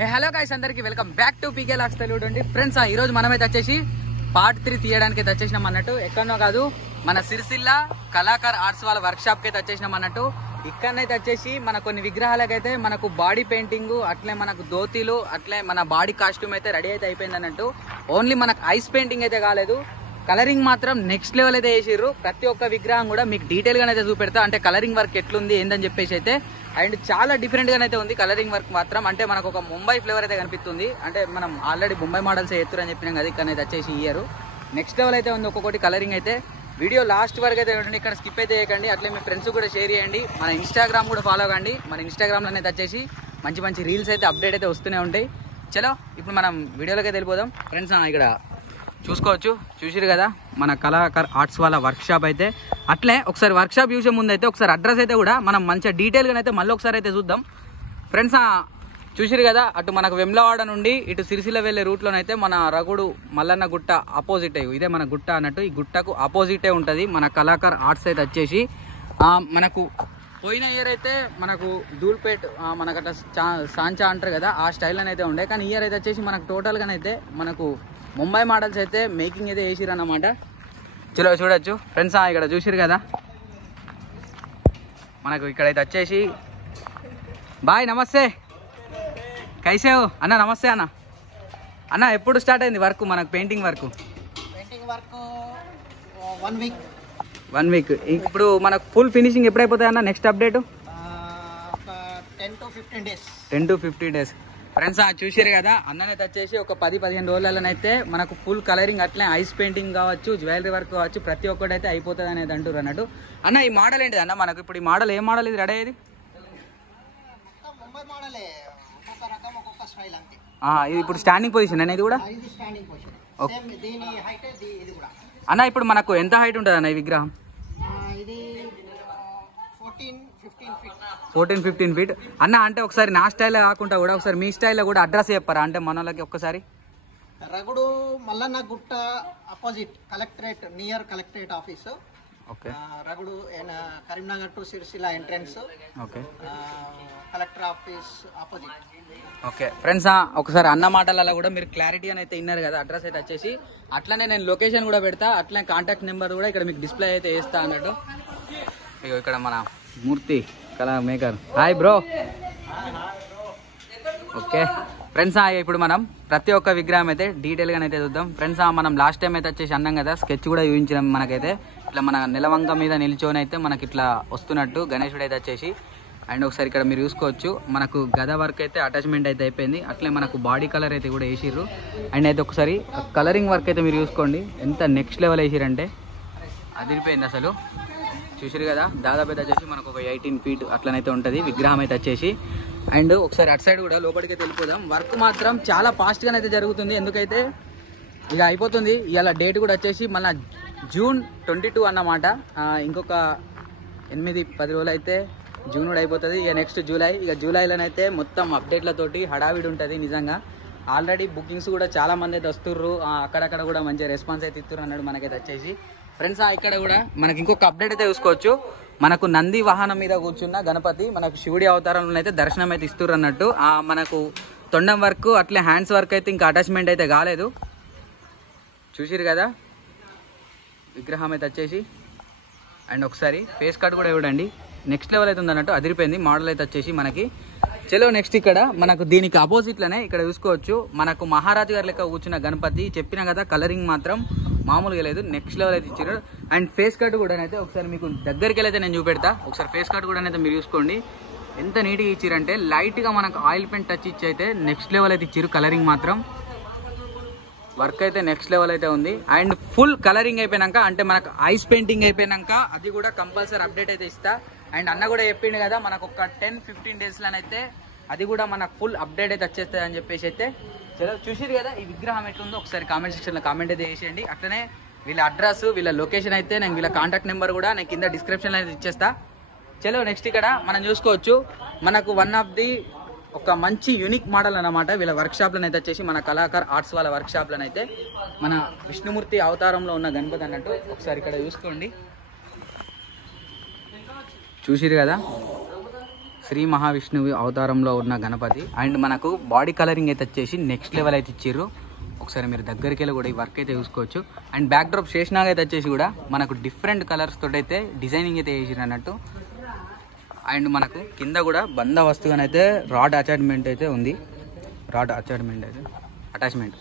Hello guys అందరికి welcome back to పీకే లాక్స్ తెలుగు అండి friends. ఈ రోజు మనమైతే వచ్చేసి పార్ట్ 3 తీయడానికి అయితే వచ్చేసినాం అన్నట్టు. ఎక్కడనో కాదు, మన సిరిసిల్ల కళాకార్ ఆర్ట్స్ వాళ్ళ వర్క్ షాప్ కి అయితే వచ్చేసినాం అన్నట్టు. ఇక్కడనైతే వచ్చేసి మన కొన్ని విగ్రహాలకైతే మనకు బాడీ పెయింటింగ్, అట్లే మనకు ధోతీలు, అట్లే మన బాడీ కాస్ట్యూమ్ అయితే రెడీ అయితే అయిపోయింది అన్నట్టు. ఓన్లీ మనకు ఐస్ పెయింటింగ్ అయితే కాలేదు, కలరింగ్ మాత్రం నెక్స్ట్ లెవెల్ అయితే వేసిర్రు. ప్రతి ఒక్క విగ్రహం కూడా మీకు డీటెయిల్ గా అయితే చూపెడతా, అంటే కలరింగ్ వర్క్ ఎట్లుంది ఏందని చెప్పేసి అయితే. అండ్ చాలా డిఫరెంట్ గానైతే ఉంది కలరింగ్ వర్క్ మాత్రం. అంటే మనకు ఒక ముంబై ఫ్లేవర్ అయితే కనిపిస్తుంది. అంటే మనం ఆల్రెడీ ముంబై మోడల్స్ ఎత్తురు అని చెప్పినాం కదా, ఇక్కడైతే వచ్చేసి ఇయర్ నెక్స్ట్ లెవెల్ అయితే ఉంది ఒక్కొక్కటి కలరింగ్ అయితే. వీడియో లాస్ట్ వరకు అయితే చూడండి, ఇక్కడ స్కిప్ అయితే చేయకండి. అట్లే మీ ఫ్రెండ్స్ కూడా షేర్ చేయండి. మన ఇన్స్టాగ్రామ్ కూడా ఫాలో కండి. మన ఇన్స్టాగ్రామ్లో అయితే వచ్చేసి మంచి మంచి రీల్స్ అయితే అప్డేట్ అయితే వస్తూనే ఉంటాయి. చలో ఇప్పుడు మనం వీడియోలోకి అయితే వెళ్ళిపోదాం ఫ్రెండ్స్. ఇక్కడ చూసుకోవచ్చు, చూసిరు కదా మన కళాకార్ ఆర్ట్స్ వాళ్ళ వర్క్ షాప్ అయితే. అట్లే ఒకసారి వర్క్ షాప్ చూసే ముందు అయితే ఒకసారి అడ్రస్ అయితే కూడా మనం మంచిగా డీటెయిల్గా అయితే మళ్ళీ ఒకసారి అయితే చూద్దాం ఫ్రెండ్స్. చూసిరు కదా, అటు మనకు వెమ్లవాడ నుండి ఇటు సిరిసిల్ల వెళ్ళే రూట్లోనైతే మన రగుడు మల్లన్న గుట్ట ఆపోజిట్ అయ్యి, ఇదే మన గుట్ట అన్నట్టు. ఈ గుట్టకు ఆపోజిటే ఉంటుంది మన కళాకార్ ఆర్ట్స్ అయితే వచ్చేసి. మనకు పోయిన ఇయర్ అయితే మనకు ధూల్పేట్ మనకు అట్లా సాంచా అంటారు కదా, ఆ స్టైల్ అయితే ఉండే. కానీ ఇయర్ అయితే వచ్చేసి మనకు టోటల్గానైతే మనకు ముంబై మోడల్స్ అయితే మేకింగ్ అయితే వేసిరు అన్నమాట. చలో చూడొచ్చు ఫ్రెండ్స్. ఇక్కడ చూసిరు కదా, మనకు ఇక్కడైతే వచ్చేసి బాయ్ నమస్తే కైసేవ్ అన్న. నమస్తే అన్న. అన్న ఎప్పుడు స్టార్ట్ అయింది వర్క్, మనకు painting work? Painting work 1 week. ఇప్పుడు మనకు ఫుల్ ఫినిషింగ్ ఎప్పుడు అయిపోతాయి అన్న? Next update 10 to 15 days friends. చూసారు కదా, అన్ననైతే వచ్చేసి ఒక 10-15 రోజులలోనైతే మనకు ఫుల్ కలరింగ్, అట్లే ఐస్ పెయింటింగ్ కావచ్చు, జ్యువెలరీ వర్క్ కావచ్చు, ప్రతి ఒక్కటి అయితే అయిపోతుంది అనేది అంటారు అన్నట్టు. అన్న ఈ మోడల్ ఏంటిది అన్న మనకు? ఇప్పుడు ఈ మోడల్ ఏ మోడల్ ఇది రెడీ అయ్యేది? ముంబై మోడలే, ఒక్కొక్క రకం ఒక్కొక్క స్టైల్ అంతే. ఇది ఇప్పుడు స్టాండింగ్ పొజిషన్ అనేది కూడా. ఇది స్టాండింగ్ పొజిషన్, సేమ్ దీని హైట్ ఇది కూడా. అన్న ఇప్పుడు మనకు ఎంత హైట్ ఉంటుంది అన్న ఈ విగ్రహం? ఇది 14-15 ఫీట్. 14-15 ఫీట్ అన్న. అంటే ఒకసారి నా స్టైల్లో కాకుండా కూడా ఒకసారి మీ స్టైల్లో కూడా అడ్రస్ చెప్పారా అంటే మనోళ్ళకి ఒక్కసారి? రగుడు మల్లన్న గుట్ట opposite collectorate, near collectorate office. Okay. రగుడు Karimnagar to Sircilla entrance. Okay. Collector office opposite. Okay friends, ఒకసారి అన్న మాటలలో కూడా మీరు క్లారిటీ అని అయితే విన్నారు కదా. అడ్రస్ అయితే వచ్చేసి అట్లనే నేను లొకేషన్ కూడా పెడతా, అట్లనే కాంటాక్ట్ నెంబర్ కూడా ఇక్కడ మీకు డిస్ప్లే అయితే వేస్తా అన్నట్టు. ఇక్కడ మన మూర్తి కళా maker. Hi bro. Okay friends, ఇప్పుడు మనం ప్రతి ఒక్క విగ్రహం అయితే డీటెయిల్గా అయితే చూద్దాం ఫ్రెండ్స్. మనం లాస్ట్ టైం అయితే వచ్చేసి అన్నాం కదా, స్కెచ్ కూడా చూపించడం మనకైతే. ఇట్లా మన నెలవంక మీద నిల్చొని అయితే మనకి ఇట్లా వస్తున్నట్టు గణేశుడు అయితే వచ్చేసి. అండ్ ఒకసారి ఇక్కడ మీరు చూసుకోవచ్చు, మనకు గద వర్క్ అయితే అటాచ్మెంట్ అయితే అయిపోయింది. అట్లే మనకు బాడీ కలర్ అయితే కూడా వేసిర్రు. అండ్ అయితే ఒకసారి కలరింగ్ వర్క్ అయితే మీరు చూసుకోండి, ఎంత నెక్స్ట్ లెవెల్ వేసిరంటే అదిరిపోయింది అసలు. చూసిరు కదా, దాదాపు అయితే వచ్చేసి మనకు ఒక 18 ఫీట్ అట్లనైతే ఉంటుంది విగ్రహం అయితే వచ్చేసి. అండ్ ఒకసారి అటు సైడ్ కూడా లోపలికి అయితే వెళ్ళిపోదాం. వర్క్ మాత్రం చాలా ఫాస్ట్గానే అయితే జరుగుతుంది, ఎందుకైతే ఇక అయిపోతుంది. ఇవాళ డేట్ కూడా వచ్చేసి మన June 22 అన్నమాట. ఇంకొక 8-10 రోజులు అయితే జూన్ కూడా అయిపోతుంది. ఇక నెక్స్ట్ జూలై. ఇక జూలైలోనైతే మొత్తం అప్డేట్లతోటి హడావిడి ఉంటుంది నిజంగా. ఆల్రెడీ బుకింగ్స్ కూడా చాలా మంది అయితే వస్తుర్రు, అక్కడక్కడ కూడా మంచిగా రెస్పాన్స్ అయితే ఇస్తున్నారు అన్నాడు మనకైతే వచ్చేసి ఫ్రెండ్స్. ఇక్కడ కూడా మనకి ఇంకొక అప్డేట్ అయితే చూసుకోవచ్చు, మనకు నంది వాహనం మీద కూర్చున్న గణపతి మనకు శివుడి అవతారంలో అయితే దర్శనం అయితే ఇస్తున్నారు అన్నట్టు. మనకు తొండం వర్క్ అట్లే హ్యాండ్స్ వర్క్ అయితే ఇంకా అటాచ్మెంట్ అయితే కాలేదు. చూసిరు కదా విగ్రహం అయితే వచ్చేసి. అండ్ ఒకసారి ఫేస్ కట్ కూడా చూడండి, నెక్స్ట్ లెవెల్ అయితే ఉందన్నట్టు, అదిరిపోయింది మోడల్ అయితే వచ్చేసి మనకి. చలో నెక్స్ట్ ఇక్కడ మనకు దీనికి అపోజిట్లోనే ఇక్కడ చూసుకోవచ్చు, మనకు మహారాజు గారి లెక్క కూర్చున్న గణపతి. చెప్పినా కదా కలరింగ్ మాత్రం మామూలుగా లేదు, నెక్స్ట్ లెవెల్ అయితే ఇచ్చారు. అండ్ ఫేస్ కట్ కూడా అయితే ఒకసారి మీకు దగ్గరికి వెళ్ళైతే నేను చూపెడతా. ఒకసారి ఫేస్ కట్ కూడా అయితే మీరు చూసుకోండి, ఎంత నీట్గా ఇచ్చారంటే లైట్గా మనకు ఆయిల్ పెయింట్ టచ్ ఇచ్చి అయితే నెక్స్ట్ లెవెల్ అయితే ఇచ్చారు. కలరింగ్ మాత్రం వర్క్ అయితే నెక్స్ట్ లెవెల్ అయితే ఉంది. అండ్ ఫుల్ కలరింగ్ అయిపోయినాక, అంటే మనకు ఐస్ పెయింటింగ్ అయిపోయినాక అది కూడా కంపల్సరీ అప్డేట్ అయితే ఇస్తా. అండ్ అన్న కూడా చెప్పిండు కదా, మనకు ఒక 10-15 డేస్లోనైతే అది కూడా మనకు ఫుల్ అప్డేట్ అయితే వచ్చేస్తుంది అని చెప్పేసి అయితే. చలో చూసిరు కదా ఈ విగ్రహం ఎట్లుందో ఒకసారి కామెంట్ సెక్షన్లో కామెంట్ అయితే చేసేయండి. అట్లనే వీళ్ళ అడ్రస్, వీళ్ళ లొకేషన్ అయితే నేను, వీళ్ళ కాంటాక్ట్ నెంబర్ కూడా నేను కింద డిస్క్రిప్షన్లో అయితే ఇచ్చేస్తా. చలో నెక్స్ట్ ఇక్కడ మనం చూసుకోవచ్చు, మనకు వన్ ఆఫ్ ది ఒక మంచి యూనిక్ మోడల్ అన్నమాట. వీళ్ళ వర్క్ షాప్లో అయితే వచ్చేసి మన కళాకార్ ఆర్ట్స్ వాళ్ళ వర్క్ షాప్లో అయితే మన విష్ణుమూర్తి అవతారంలో ఉన్న గణపతి అన్నట్టు. ఒకసారి ఇక్కడ చూసుకోండి, చూసిరు కదా శ్రీ మహావిష్ణువు అవతారంలో ఉన్న గణపతి. అండ్ మనకు బాడీ కలరింగ్ అయితే వచ్చేసి నెక్స్ట్ లెవెల్ అయితే ఇచ్చిర్రు. ఒకసారి మీరు దగ్గరికి వెళ్ళి కూడా ఈ వర్క్ అయితే చూసుకోవచ్చు. అండ్ బ్యాక్ డ్రాప్ చేసినాక అయితే వచ్చేసి కూడా మనకు డిఫరెంట్ కలర్స్ తోటి అయితే డిజైనింగ్ అయితే చేసిర్రు అన్నట్టు. అండ్ మనకు కింద కూడా బంద వస్తువునైతే రాడ్ అటాచ్మెంట్ అయితే ఉంది. రాడ్ అటాచ్మెంట్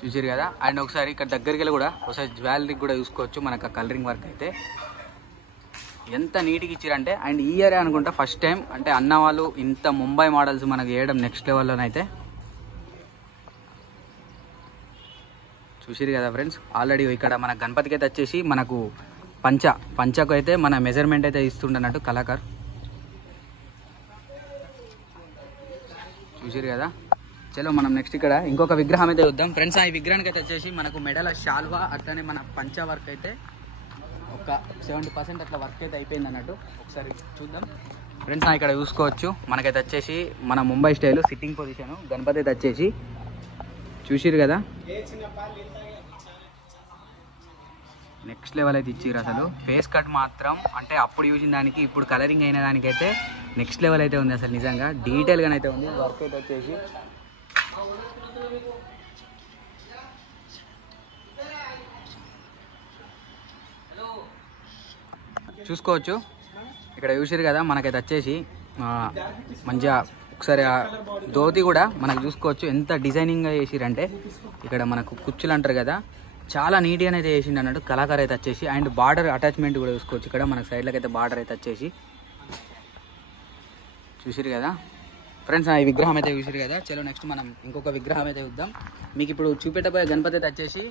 చూసారు కదా. అండ్ ఒకసారి ఇక్కడ దగ్గరికి వెళ్ళి కూడా ఒకసారి జ్యువెలరీ కూడా చూసుకోవచ్చు. మనకు కలరింగ్ వర్క్ అయితే ఎంత నీట్గా ఇచ్చారంటే. అండ్ ఈ ఇయర్ అనుకుంటా ఫస్ట్ టైం అంటే అన్న వాళ్ళు ఇంత ముంబై మోడల్స్ మనకు వేయడం నెక్స్ట్ లెవెల్లోనైతే చూసిరు కదా ఫ్రెండ్స్. ఆల్రెడీ ఇక్కడ మన గణపతికి అయితే వచ్చేసి మనకు పంచకు అయితే మన మెజర్మెంట్ అయితే ఇస్తుండన్నట్టు కళాకార్ చూసిరు కదా. చలో మనం నెక్స్ట్ ఇక్కడ ఇంకొక విగ్రహం అయితే చూద్దాం ఫ్రెండ్స్. ఈ విగ్రహానికి అయితే వచ్చేసి మనకు మెడల షాల్వా అట్లనే మన పంచ వర్క్ అయితే ఒక 70% అట్లా వర్క్ అయితే అయిపోయింది అన్నట్టు. ఒకసారి చూద్దాం ఫ్రెండ్స్. ఇక్కడ చూసుకోవచ్చు మనకైతే వచ్చేసి మన Mumbai style sitting position Ganapati అయితే వచ్చేసి చూసిరు కదా. నెక్స్ట్ లెవెల్ అయితే ఇచ్చిర్రు. అసలు ఫేస్ కట్ మాత్రం అంటే అప్పుడు చూసిన దానికి ఇప్పుడు కలరింగ్ అయిన దానికైతే నెక్స్ట్ లెవెల్ అయితే ఉంది. అసలు నిజంగా డీటెయిల్గానే అయితే ఉంది. వర్క్ అయితే వచ్చేసి చూసుకోవచ్చు. ఇక్కడ చూసిరు కదా మనకైతే వచ్చేసి మంచిగా ఒకసారి ధోతి కూడా మనకు చూసుకోవచ్చు ఎంత డిజైనింగ్గా చేసిరంటే. ఇక్కడ మనకు కుచ్చులు అంటారు కదా చాలా నీట్గానే అయితే చేసిండు అన్నట్టు కళాకారు అయితే వచ్చేసి. అండ్ బార్డర్ అటాచ్మెంట్ కూడా చూసుకోవచ్చు. ఇక్కడ మనకు సైడ్లకి అయితే బార్డర్ అయితే వచ్చేసి చూసిరు కదా ఫ్రెండ్స్. ఈ విగ్రహం అయితే చూసిరు కదా. చలో నెక్స్ట్ మనం ఇంకొక విగ్రహం అయితే చూద్దాం. మీకు ఇప్పుడు చూపెట్టబోయే గణపతి అయితే వచ్చేసి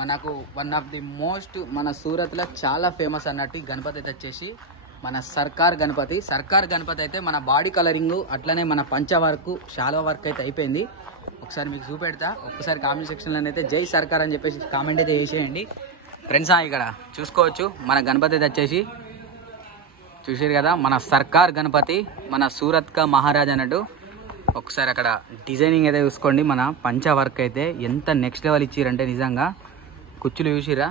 మనకు వన్ ఆఫ్ ది మోస్ట్ మన సూరత్లో చాలా ఫేమస్ అన్నట్టు ఈ గణపతి అయితే వచ్చేసి మన సర్కార్ గణపతి. సర్కార్ గణపతి అయితే మన బాడీ కలరింగ్ అట్లనే మన పంచ వర్క్ శాల్వా వర్క్ అయితే అయిపోయింది. ఒకసారి మీకు చూపెడతా. ఒక్కసారి కామెంట్ సెక్షన్లో అయితే జై సర్కార్ అని చెప్పేసి కామెంట్ అయితే చేసేయండి ఫ్రెండ్స్. ఇక్కడ చూసుకోవచ్చు మన గణపతి అయితే వచ్చేసి చూసారు కదా మన సర్కార్ గణపతి మన సూరత్ కా మహారాజ్ అన్నట్టు. ఒకసారి అక్కడ డిజైనింగ్ అయితే చూసుకోండి. మన పంచ వర్క్ అయితే ఎంత నెక్స్ట్ లెవెల్ ఇచ్చిరంటే నిజంగా కుచ్చులు చూసిరా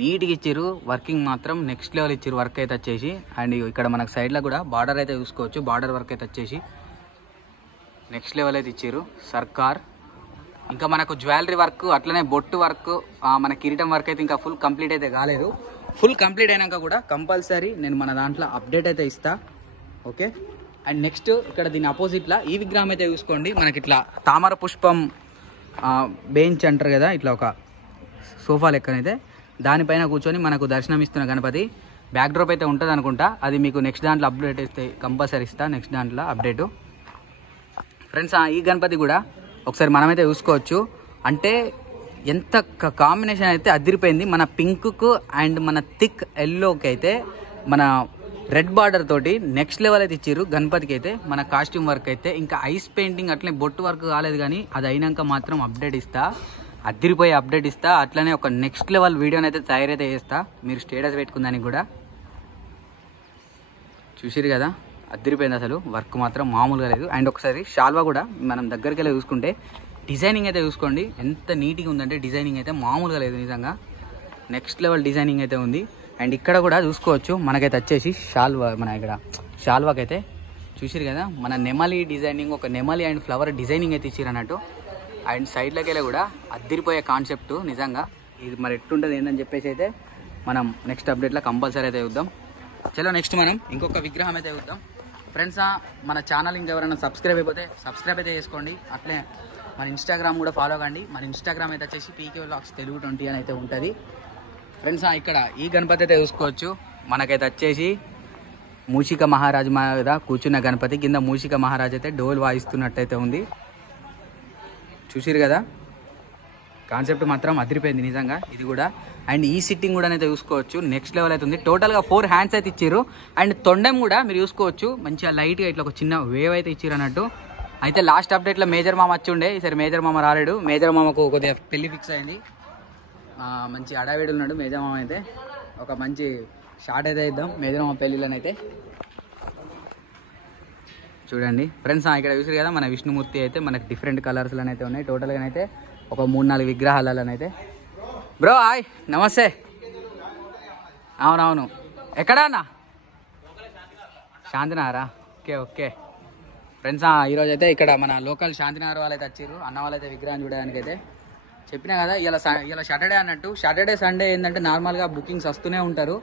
నీట్గా ఇచ్చారు. వర్కింగ్ మాత్రం నెక్స్ట్ లెవెల్ ఇచ్చారు వర్క్ అయితే వచ్చేసి. అండ్ ఇక్కడ మనకు సైడ్లో కూడా బార్డర్ అయితే చూసుకోవచ్చు. బార్డర్ వర్క్ అయితే వచ్చేసి నెక్స్ట్ లెవెల్ అయితే ఇచ్చారు సర్కార్. ఇంకా మనకు జ్యువెలరీ వర్క్ అట్లనే బొట్టు వర్క్ మన కిరీటం వర్క్ అయితే ఇంకా ఫుల్ కంప్లీట్ అయితే కాలేదు. ఫుల్ కంప్లీట్ అయినాక కూడా కంపల్సరీ నేను మన దాంట్లో అప్డేట్ అయితే ఇస్తా. ఓకే. అండ్ నెక్స్ట్ ఇక్కడ దీని అపోజిట్లో ఈ విగ్రహం అయితే చూసుకోండి. మనకి ఇట్లా తామర పుష్పం బెంచ్ అంటారు కదా ఇట్లా ఒక సోఫా లెక్కనైతే దానిపైన కూర్చొని మనకు దర్శనం ఇస్తున్న గణపతి. బ్యాక్ డ్రాప్ అయితే ఉంటుంది అనుకుంటా. అది మీకు నెక్స్ట్ దాంట్లో అప్డేట్ ఇస్తే కంపల్సరీ ఇస్తా నెక్స్ట్ దాంట్లో అప్డేటు ఫ్రెండ్స్. ఈ గణపతి కూడా ఒకసారి మనమైతే చూసుకోవచ్చు. అంటే ఎంత కాంబినేషన్ అయితే అదిరిపోయింది. మన పింక్కు అండ్ మన థిక్ ఎల్లోకి అయితే మన రెడ్ బార్డర్ తోటి నెక్స్ట్ లెవెల్ అయితే ఇచ్చారు గణపతికి అయితే. మన కాస్ట్యూమ్ వర్క్ అయితే ఇంకా ఐస్ పెయింటింగ్ అట్లనే బొట్టు వర్క్ కాలేదు కానీ అది అయినాక మాత్రం అప్డేట్ ఇస్తా. అదిరిపోయి అప్డేట్ ఇస్తా. అట్లనే ఒక నెక్స్ట్ లెవెల్ వీడియోని అయితే తయారైతే చేస్తా. మీరు స్టేటస్ పెట్టుకుందానికి కూడా చూసిరు కదా అదిరిపోయింది. అసలు వర్క్ మాత్రం మామూలుగా లేదు. అండ్ ఒకసారి షాల్వా కూడా మనం దగ్గరికి వెళ్ళి చూసుకుంటే డిజైనింగ్ అయితే చూసుకోండి ఎంత నీట్గా ఉందంటే డిజైనింగ్ అయితే మామూలుగా లేదు నిజంగా నెక్స్ట్ లెవెల్ డిజైనింగ్ అయితే ఉంది. అండ్ ఇక్కడ కూడా చూసుకోవచ్చు మనకైతే వచ్చేసి షాల్వా మన ఇక్కడ షాల్వాకి అయితే చూసిరు కదా మన నెమలి డిజైనింగ్ ఒక నెమలి అండ్ ఫ్లవర్ డిజైనింగ్ అయితే ఇచ్చిరు అన్నట్టు. అండ్ సైడ్లోకి వెళ్ళి కూడా అదిరిపోయే కాన్సెప్ట్ నిజంగా. ఇది మరి ఎట్టుంటుంది ఏంటని చెప్పేసి అయితే మనం నెక్స్ట్ అప్డేట్లో కంపల్సరీ అయితే చూద్దాం. చలో నెక్స్ట్ మనం ఇంకొక విగ్రహం అయితే చూద్దాం ఫ్రెండ్స్. మన ఛానల్ ఇంకెవరైనా సబ్స్క్రైబ్ అయిపోతే సబ్స్క్రైబ్ అయితే చేసుకోండి. అట్లే మన ఇన్స్టాగ్రామ్ కూడా ఫాలో కండి. మన ఇన్స్టాగ్రామ్ అయితే వచ్చేసి పీకే వ్లాగ్స్ తెలుగు 20 అని అయితే ఉంటుంది ఫ్రెండ్స్. ఇక్కడ ఈ గణపతి అయితే చూసుకోవచ్చు. మనకైతే వచ్చేసి మూషిక మహారాజు మీద కూర్చున్న గణపతి కింద మూషిక మహారాజు అయితే డోల్ వాయిస్తున్నట్టయితే ఉంది చూసిరు కదా. కాన్సెప్ట్ మాత్రం అదిరిపోయింది నిజంగా ఇది కూడా. అండ్ ఈ సిట్టింగ్ కూడా అయితే చూసుకోవచ్చు నెక్స్ట్ లెవెల్ అయితే ఉంది. టోటల్గా 4 హ్యాండ్స్ అయితే ఇచ్చారు. అండ్ తొండం కూడా మీరు చూసుకోవచ్చు మంచిగా లైట్గా ఇట్లా ఒక చిన్న వేవ్ అయితే ఇచ్చారు అన్నట్టు. అయితే లాస్ట్ అప్డేట్లో మేజర్ మామ వచ్చి ఉండే. ఈసారి మేజర్ మామ రాలేడు. మేజర్ మామకు కొద్దిగా పెళ్లి ఫిక్స్ అయింది. మంచి అడావిడి ఉన్నాడు మేజర్ మామ అయితే. ఒక మంచి షార్ట్ అయితే ఇద్దాం మేజర్ మామ పెళ్ళిలోనైతే చూడండి ఫ్రెండ్స్. ఇక్కడ చూసారు కదా మన విష్ణుమూర్తి అయితే మనకు డిఫరెంట్ కలర్స్లోనే అయితే ఉన్నాయి. టోటల్గా అయితే ఒక 3-4 విగ్రహాలలోనైతే. బ్రో హాయ్ నమస్తే. అవునవును ఎక్కడా అన్న శాంతినగరా? ఓకే ఓకే ఫ్రెండ్స్, ఈరోజు అయితే ఇక్కడ మన లోకల్ శాంతినగర్ వాళ్ళు అయితే వచ్చారు, అన్న వాళ్ళు అయితే విగ్రహం చూడడానికి అయితే. చెప్పినా కదా ఇలా సాటర్డే అన్నట్టు. సాటర్డే సండే ఏంటంటే నార్మల్గా బుకింగ్స్ వస్తూనే ఉంటారు.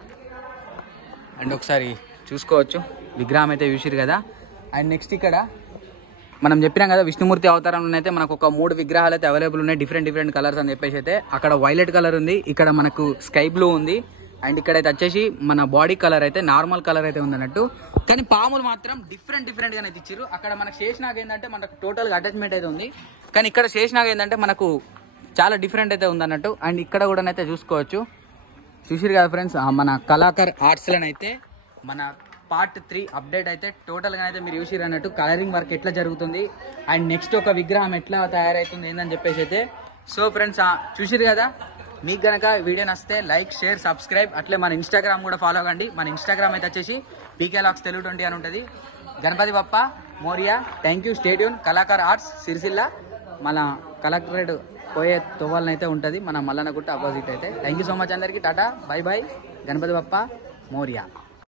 అండ్ ఒకసారి చూసుకోవచ్చు, విగ్రహం అయితే చూసిరు కదా. అండ్ నెక్స్ట్ ఇక్కడ మనం చెప్పినాం కదా విష్ణుమూర్తి అవతారంలో అయితే మనకు ఒక 3 విగ్రహాలు అయితే అవైలబుల్ ఉన్నాయి, డిఫరెంట్ కలర్స్ అని చెప్పేసి అయితే. అక్కడ వైలెట్ కలర్ ఉంది, ఇక్కడ మనకు స్కై బ్లూ ఉంది, అండ్ ఇక్కడైతే వచ్చేసి మన బాడీ కలర్ అయితే నార్మల్ కలర్ అయితే ఉందన్నట్టు. కానీ పాములు మాత్రం డిఫరెంట్గా అయితే ఇచ్చారు. అక్కడ మనకు శేషనాగ్ ఏంటంటే మనకు టోటల్గా అటాచ్మెంట్ అయితే ఉంది, కానీ ఇక్కడ శేషనాగ్ ఏంటంటే మనకు చాలా డిఫరెంట్ అయితే ఉందన్నట్టు. అండ్ ఇక్కడ కూడా అయితే చూసుకోవచ్చు, చూసిరు కదా ఫ్రెండ్స్, మన కళాకర్ ఆర్ట్స్లోనైతే మన పార్ట్ 3 అప్డేట్ అయితే టోటల్గా అయితే మీరు చూసిరు అన్నట్టు. కలరింగ్ వర్క్ ఎట్లా జరుగుతుంది అండ్ నెక్స్ట్ ఒక విగ్రహం ఎట్లా తయారవుతుంది ఏందని చెప్పేసి అయితే. సో ఫ్రెండ్స్ చూసిరు కదా, మీకు కనుక వీడియో నచ్చితే లైక్, షేర్, సబ్స్క్రైబ్, అట్లే మన ఇన్స్టాగ్రామ్ కూడా ఫాలో అవ్వండి. మన ఇన్స్టాగ్రామ్ అయితే వచ్చేసి పీకే లాక్స్ తెలుగు 20 అని ఉంటుంది. Ganapati Bappa Morya. Thank you. Stay tune. Kalakar arts Sircilla, మన కలెక్టరేట్ పోయే తోవాలనైతే ఉంటుంది, మన మల్లన్నగుట్ట అపోజిట్ అయితే. థ్యాంక్ యూ సో మచ్ అందరికీ. Tata, bye bye. Ganapati Bappa Morya.